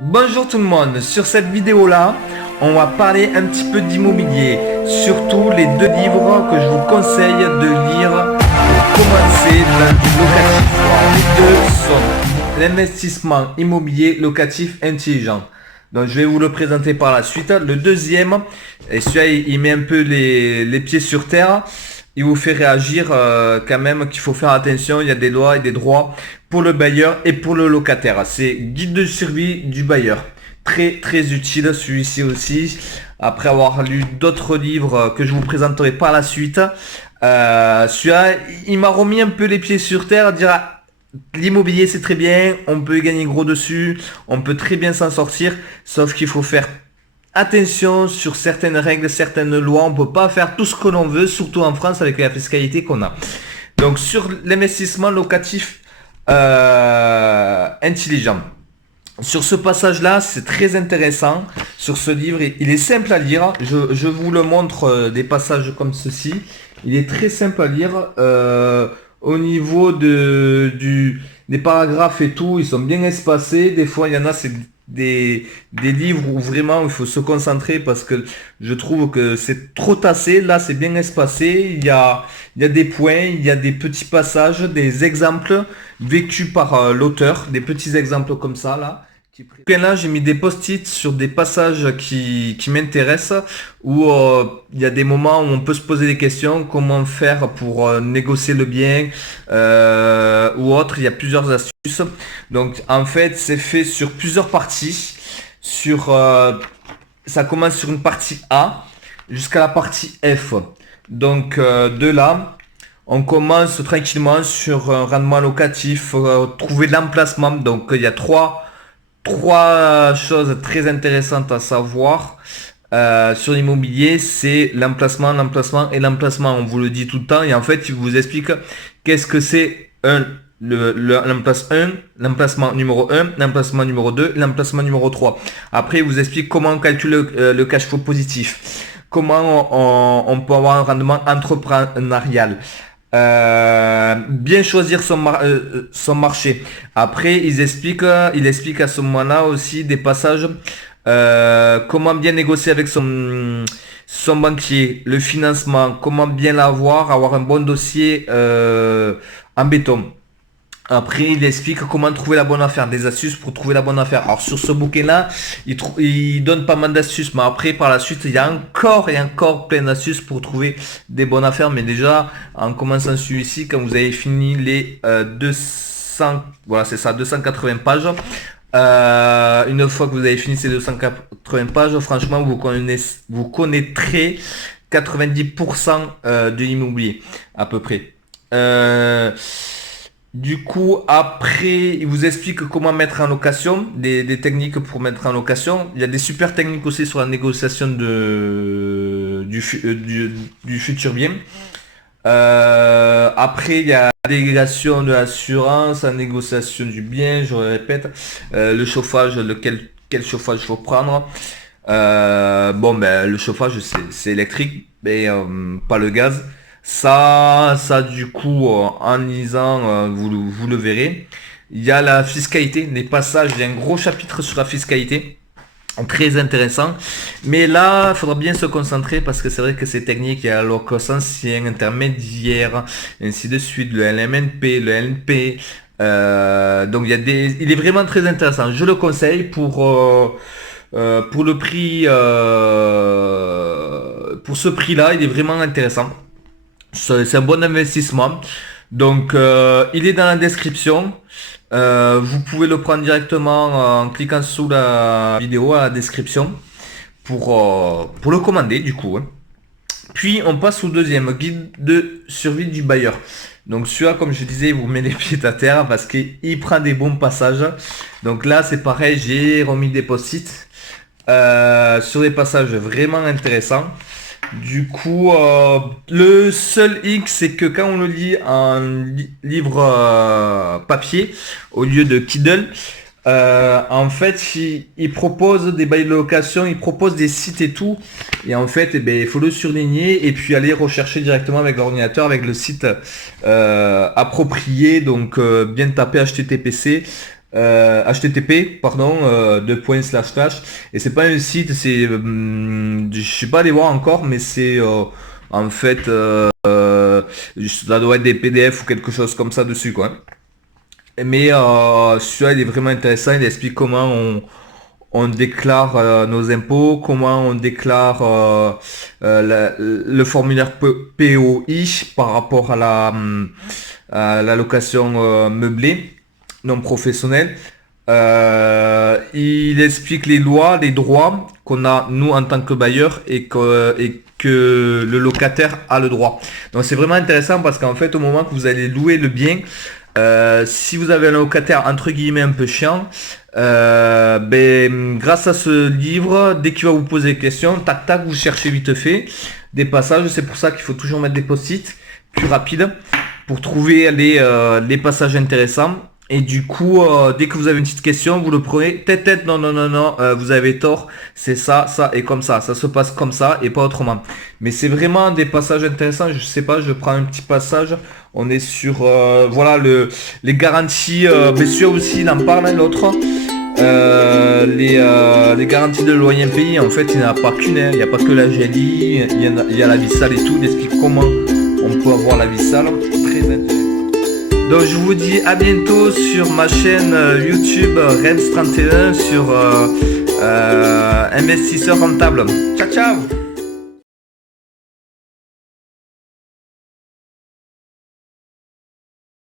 Bonjour tout le monde, sur cette vidéo là, on va parler un petit peu d'immobilier, surtout les deux livres que je vous conseille de lire pour commencer dans du locatif. Alors, les deux sont l'investissement immobilier locatif intelligent. Donc je vais vous le présenter par la suite. Le deuxième, et celui-là il met un peu les pieds sur terre. Il vous fait réagir quand même qu'il faut faire attention, il y a des lois et des droits pour le bailleur et pour le locataire. C'est guide de survie du bailleur. Très utile celui-ci aussi. Après avoir lu d'autres livres que je vous présenterai par la suite. Celui-là, il m'a remis un peu les pieds sur terre, dire l'immobilier c'est très bien, on peut gagner gros dessus, on peut très bien s'en sortir, sauf qu'il faut faire attention sur certaines règles, certaines lois. On peut pas faire tout ce que l'on veut, surtout en France avec la fiscalité qu'on a. Donc sur l'investissement locatif intelligent. Sur ce passage-là, c'est très intéressant. Sur ce livre, il est simple à lire. Je vous le montre des passages comme ceci. Il est très simple à lire. Au niveau des paragraphes et tout, ils sont bien espacés. Des fois, il y en a, c'est des livres où vraiment il faut se concentrer parce que je trouve que c'est trop tassé. Là, c'est bien espacé. Il y a des points, il y a des petits passages, des exemples vécus par l'auteur, des petits exemples comme ça là. Là, j'ai mis des post-it sur des passages qui m'intéressent, où il y a des moments où on peut se poser des questions, comment faire pour négocier le bien ou autre. Il y a plusieurs astuces. Donc en fait, c'est fait sur plusieurs parties. Ça commence sur une partie A jusqu'à la partie F. Donc de là, on commence tranquillement sur un rendement locatif, trouver l'emplacement. Donc il y a trois choses très intéressantes à savoir sur l'immobilier, c'est l'emplacement, l'emplacement et l'emplacement. On vous le dit tout le temps et en fait, il vous explique qu'est-ce que c'est l'emplacement numéro 1, l'emplacement numéro 2, l'emplacement numéro 3. Après, il vous explique comment on calcule le cash flow positif, comment on peut avoir un rendement entrepreneurial. Bien choisir son marché. Après, il explique à ce moment-là aussi des passages, comment bien négocier avec son banquier, le financement, comment bien l'avoir, avoir un bon dossier en béton. Après, il explique comment trouver la bonne affaire, des astuces pour trouver la bonne affaire. Alors sur ce bouquin-là, il donne pas mal d'astuces, mais après, par la suite, il y a encore et encore plein d'astuces pour trouver des bonnes affaires. Mais déjà, en commençant celui-ci, quand vous avez fini les 200, voilà, c'est ça, 280 pages. Une fois que vous avez fini ces 280 pages, franchement, vous connaîtrez 90% de l'immobilier, à peu près. Du coup, après, il vous explique comment mettre en location, des techniques pour mettre en location. Il y a des super techniques aussi sur la négociation du futur bien. Après, il y a la délégation de l'assurance, la négociation du bien, je le répète. Le chauffage, quel chauffage faut prendre. Bon, ben, le chauffage, c'est électrique, mais pas le gaz. Ça du coup, en lisant, vous le verrez. Il y a la fiscalité, les passages, il y a un gros chapitre sur la fiscalité, très intéressant. Mais là, il faudra bien se concentrer parce que c'est vrai que ces techniques, il y a le ancien, intermédiaire, ainsi de suite, le LMNP, le LNP. Donc il est vraiment très intéressant. Je le conseille pour le prix, pour ce prix-là, il est vraiment intéressant. C'est un bon investissement. Donc il est dans la description. Vous pouvez le prendre directement en cliquant sous la vidéo à la description pour le commander du coup. Puis on passe au deuxième, guide de survie du bailleur. Donc celui-là, comme je disais, il vous met les pieds à terre parce qu'il prend des bons passages. Donc là c'est pareil, j'ai remis des post-it sur des passages vraiment intéressants. Du coup, le seul X, c'est que quand on le lit en livre papier, au lieu de Kindle, en fait, il propose des bails de location, il propose des sites et tout. Et en fait, eh ben, il faut le surligner et puis aller rechercher directement avec l'ordinateur, avec le site approprié. Donc, bien taper HTTPC HTTP, pardon, et c'est pas un site, c'est, je suis pas allé voir encore, mais c'est en fait, ça doit être des PDF ou quelque chose comme ça dessus, quoi. Mais celui-là, il est vraiment intéressant. Il explique comment on déclare nos impôts, comment on déclare le formulaire POI par rapport à la location meublée non professionnelle. Il explique les lois, les droits qu'on a nous en tant que bailleur et que le locataire a le droit. Donc c'est vraiment intéressant parce qu'en fait au moment que vous allez louer le bien, si vous avez un locataire entre guillemets un peu chiant, grâce à ce livre, dès qu'il va vous poser des questions, tac tac, vous cherchez vite fait des passages. C'est pour ça qu'il faut toujours mettre des post-it plus rapides pour trouver les passages intéressants. Et du coup, dès que vous avez une petite question, vous le prenez tête, non, vous avez tort, c'est ça, et comme ça se passe comme ça et pas autrement. Mais c'est vraiment des passages intéressants, je sais pas, je prends un petit passage, on est sur, voilà, les garanties, mais celui-là aussi, il en parle, hein, l'autre, les garanties de loyer impayé, en fait, il n'y en a pas qu'une, hein, il n'y a pas que la GLI, il y a la vie sale et tout, il explique comment on peut avoir la vie sale, très intéressant. Donc je vous dis à bientôt sur ma chaîne YouTube Rennes31 sur investisseur rentable. Ciao ciao.